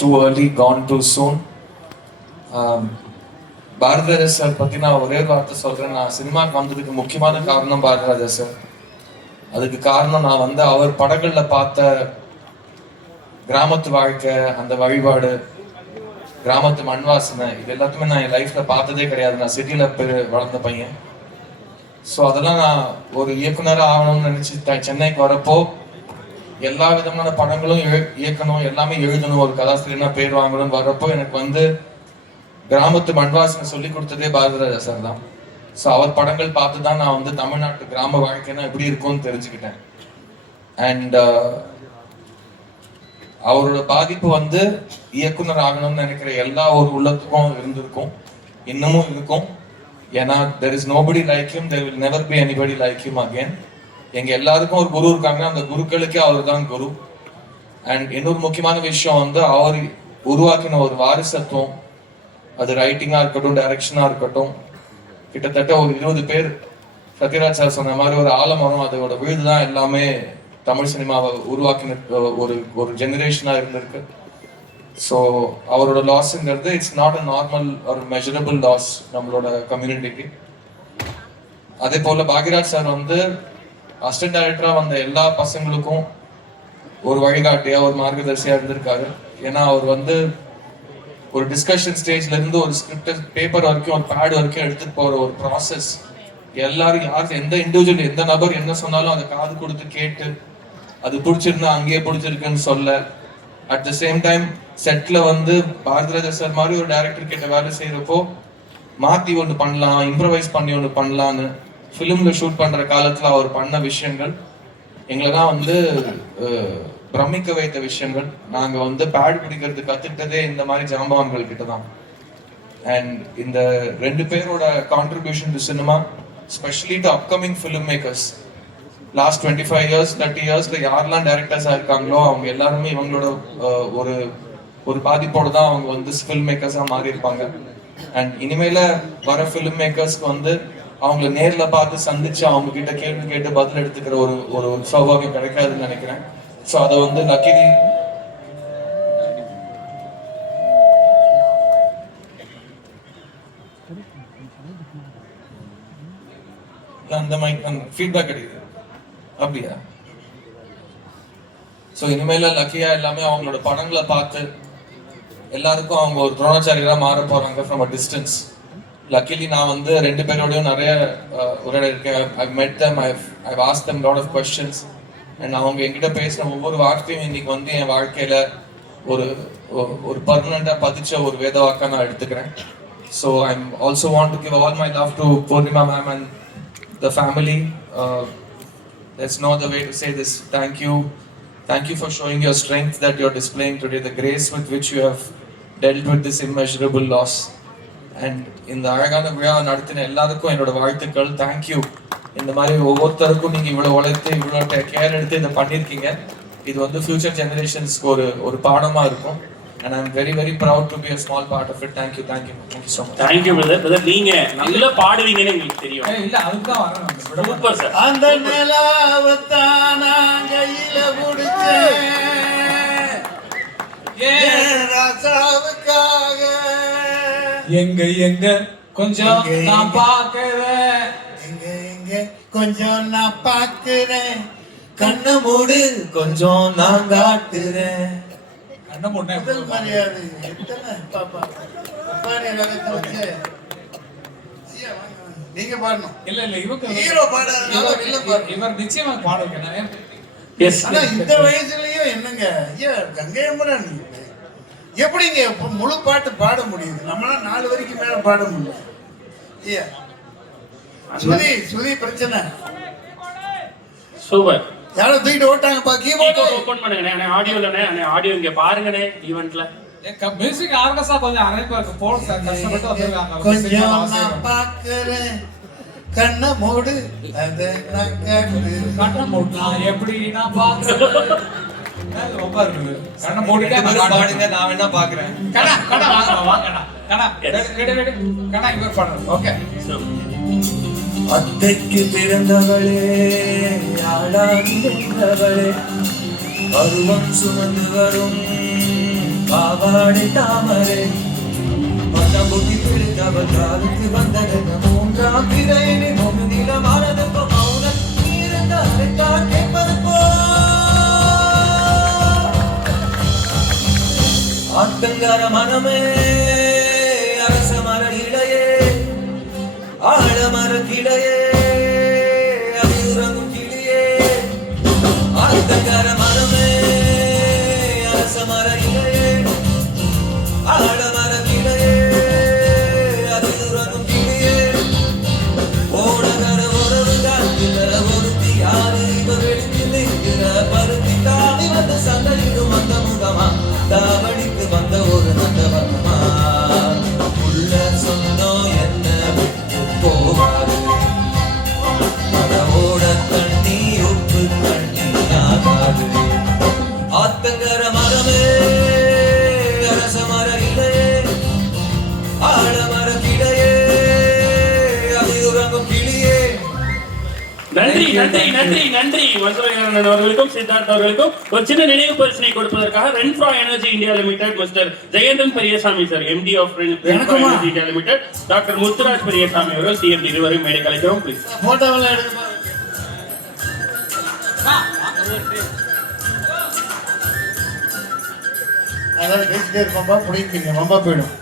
too early, gone too soon. Bharathiraja sir பற்றி நான் ஒரே ஒரு வார்த்தை சொல்கிறேன். நான் சினிமாவுக்கு வந்ததுக்கு முக்கியமான காரணம் பாரதிராஜா சார். அதுக்கு காரணம் நான் வந்து அவர் படங்களில் பார்த்த கிராமத்து வாழ்க்கை, அந்த வழிபாடு, கிராமத்து மண் வாசனை, இது எல்லாத்தையுமே நான் என் லைஃப்பில் பார்த்ததே கிடையாது. நான் சிட்டியில் வளர்ந்த பையன். ஸோ அதெல்லாம் நான் ஒரு இயக்குனராக ஆகணும்னு நினச்சி சென்னைக்கு வரப்போ எல்லா விதமான படங்களும் இயக்கணும், எல்லாமே எழுதணும், ஒரு கதாசிரியனா பேர் வாங்கணும்னு வரப்போ எனக்கு வந்து கிராமத்து மண்வாசனை சொல்லி கொடுத்ததே பாரதிராஜா சார் தான். ஸோ அவர் படங்கள் பார்த்து தான் நான் வந்து தமிழ்நாட்டு கிராம வாழ்க்கைனா எப்படி இருக்கும்னு தெரிஞ்சுக்கிட்டேன். அண்ட் அவரோட பாதிப்பு வந்து இயக்குனர் ஆகணும்னு நினைக்கிற எல்லா ஒரு உள்ளத்துக்கும் இருந்திருக்கும், இன்னமும் இருக்கும். ஏன்னா there is nobody like him, there will never be anybody like him again. எங்க எல்லாருக்கும் ஒரு குரு இருக்காங்க, அந்த குருக்களுக்கே அவர் தான் குரு. அண்ட் இன்னொரு முக்கியமான விஷயம் வந்து அவர் உருவாக்கின ஒரு வாரிசத்துவம், அது ரைட்டிங்கா இருக்கட்டும், டைரக்ஷனா இருக்கட்டும், கிட்டத்தட்ட ஒரு 20 பேர் சத்யராஜ் சார் சொன்ன மாதிரி ஒரு ஆலமரம், அதோட விழுது தான் எல்லாமே தமிழ் சினிமாவை உருவாக்கின ஒரு ஜெனரேஷனா இருந்திருக்கு. ஸோ அவரோட லாஸ்ங்கிறது இட்ஸ் நாட் அ நார்மல் ஒரு மெஷரபிள் லாஸ் நம்மளோட கம்யூனிட்டிக்கு. அதே போல பாக்யராஜ் சார் வந்து அசிஸ்டன்ட் டைரக்டரா வந்த எல்லா பசங்களுக்கும் ஒரு வழிகாட்டியா, ஒரு மார்க்கதர்சியா இருந்திருக்காரு. ஏன்னா அவர் வந்து ஒரு டிஸ்கஷன் ஸ்டேஜ்ல இருந்து ஒரு ஸ்கிரிப்ட் பேப்பர் வரைக்கும், ஒரு பேட் வரைக்கும் எடுத்துட்டு போற ஒரு ப்ராசஸ், எல்லாரும் யாருக்கு எந்த இண்டிவிஜுவல் எந்த நபர் என்ன சொன்னாலும் அதை காது கொடுத்து கேட்டு அது பிடிச்சிருந்தா அங்கேயே பிடிச்சிருக்குன்னு சொல்ல, அட் த சேம் டைம் செட்ல வந்து பாரதிராஜா சார் மாதிரி ஒரு டைரக்டர் கிட்ட வேலை செய்யறப்போ மாத்தி ஒன்று பண்ணலாம், இம்ப்ரவைஸ் பண்ணி ஒன்று பண்ணலான்னு ஃபிலிம்ல ஷூட் பண்ற காலத்துல அவர் பண்ண விஷயங்கள் எங்களெல்லாம் வந்து பிரமிக்க வைத்த விஷயங்கள். நாங்க வந்து பேட் பிடிக்கிறது கத்துக்கிட்டதே இந்த மாதிரி ஜாம்பவான்கள் கிட்ட தான். அண்ட் இந்த 2 பேரோட contribution to cinema, specially to upcoming film makers, last 25 years 30 yearsல யாரெல்லாம் டைரக்டர்ஸா இருக்காங்களோ அவங்க எல்லாருமே இவங்களோட ஒரு பாதிப்போடு தான் அவங்க வந்து ஃபில்ம் மேக்கர்ஸா மாறி இருப்பாங்க. அண்ட் இனிமேல வர ஃபிலிம் மேக்கர்ஸ்க்கு வந்து அவங்களை நேர்ல பார்த்து சந்திச்சு அவங்க கிட்ட கேள்வி கேட்டு பதில் எடுத்துக்கிற ஒரு சௌபாகியம் கிடைக்காதுன்னு நினைக்கிறேன். ஸோ அதை வந்து லக்கிலி அந்த ஃபீட்பேக் கிடைக்குது அப்படியா? ஸோ இனிமேல லக்கியா எல்லாமே அவங்களோட படங்களை பார்த்து எல்லாருக்கும் அவங்க ஒரு துரோணாச்சாரியராக மாற போறாங்க ஃப்ரம் அ டிஸ்டன்ஸ். லக்கிலி நான் வந்து 2 பேரோடையும் நிறைய உரையாடிருக்கேன். I met them, I asked them lot of questions. And அவங்க என்கிட்ட பேசின ஒவ்வொரு வார்த்தையும் இன்னைக்கு வந்து என் வாழ்க்கையில ஒரு பர்மனண்டா பதிச்ச ஒரு வேத வாக்கா நான் எடுத்துக்கிறேன். So I also want to give all my love to Poornima ma'am and the family. There's no other way to say this. Thank you for showing your strength that you're displaying today, the grace with which you have dealt with this immeasurable loss. And இந்த அழகான விழா நடத்தின எல்லாருக்கும் என்னோட வாழ்த்துக்கள். Thank you. இந்த மாதிரி ஒவ்வொருத்தருக்கும் நீங்க இவ்வளவு உழைத்து இவ்வளவு கேர் எடுத்து இதை பண்ணியிருக்கீங்க. இது வந்து ஃபியூச்சர் ஜெனரேஷன்ஸ்க்கு ஒரு பாடமா இருக்கும். And I'm very very proud to be a small part of it. Thank you so much. Thank you brother. நீங்க நல்லா பாடுவீங்கன்னு எனக்கு தெரியும். இல்ல அதுக்கு தான் வரணும். Super sir. அந்த நிலாவத்தான் நான் கையில புடிச்சேன் ஏன் ராசாவுக்காக. எங்க கொஞ்சம் நான் பார்க்கிறேன், எங்க கொஞ்சம் நான் பார்க்கிறேன், கண்ணை மூடு கொஞ்சம் நான் காட்டுறேன். கண்ணை மூடுனா முதல் மரியாதை எத்தனை பாப்பா பாரு ரகத்தை வச்சு நீங்க பாடணும். இல்ல இவங்க ஹீரோ பாடாதனால வில்ல பாடணும். இவர் நிச்சயமா பாட வைக்கணும். எஸ். ஆனா இந்த வயசுலயும் என்னங்க ஐயா கங்கையம்மரன் எப்படிங்க முழு பாட்டு பாட முடியுது? நம்மளால 4 வரைக்கும் மேல பாட முடியும். ஐயா சுதி பிரச்சனை. சூப்பர். யாரோ தூக்கிட்டு ஓட்டாங்கப்பா கீபோர்டு ஓபன் பண்ணுங்கண்ணே. ஆடியோலண்ணே, ஆடியோ இங்க பாருங்கண்ணே. ஈவென்ட்ல மியூசிக் ஆர்கெஸ்ட்ரா கொஞ்சம் அரைப்பாக்கு போல சார், கஷ்டப்பட்டு வந்திருக்காங்க. கொஞ்சம் நான் பார்க்கிறேன், கண்ணை மூடு அதை நான் கேட்கிறேன். கண்ணை மூடுனா எப்படி நான் பார்க்கிறேன். ரொம்ப இருக்குது. கண்ணை மூடிட்டே பாடுங்க, நான் வேணா பாக்குறேன். கண்ணா வாங்கடா. கண்ணா ரெடி கண்ணா இவர் பாடுறது. ஓகே. அத்தைக்கு பிறந்தவளே ஆளாகி வந்தவளே, பருவம் சுமந்து வரும் பாவாடை தாமரை பதம்புத்தி பிடித்தவள் காலுக்கு வந்தது மூன்றாம் பிறையினை மொழி நிலமானது மௌனம் இருந்தாரை தான் கேட்பது போ ஆத்தங்கர மனமே அரச மர இடையே ஆழமர கிளையே அதியுறங்கும் கிளியே ஆத்தங்கர மனமே அரச மர இடையே ஆழமர கிளையே அதியுறங்கும் கிளியே ஓடகர உறவு காட்டில ஒருத்தி யாரு இவ வெடித்து நிற்கிற பருத்தி தாவி வந்து சந்தையிடும் அந்த முகமா தாவடிக்கு வந்த ஒரு நந்தவனமா உள்ள சொந்தம் என்ன விட்டு போகாது அதோட தண்ணி உப்பு தண்ணி ஆகாது ஆத்தங்கர மரமே அரச மர இலையே ஆழமர கிளையே அதியுறங்கும் கிளியே. நன்றி நன்றி நன்றி நன்றி மதுரையானன் அவர்களுக்கும் சித்தார்த் அவர்களுக்கும் ஒரு சின்ன நினைவு பரிசனை கொடுப்பதற்காக Renfra energy India limited mister Jayanthan Periyasamy sir MD of Renfra energy India limited doctor Muthuraj Periyasamy அவர்கள் சிஎம்டி இருவரையும் மேடை கலைக்கிறோம் ப்ளீஸ். போட்டோவெல்லாம் எடுக்க அதாவது பேசிட்டே இருப்போம்பா பிடிப்பீங்க ரொம்ப போயிடும்.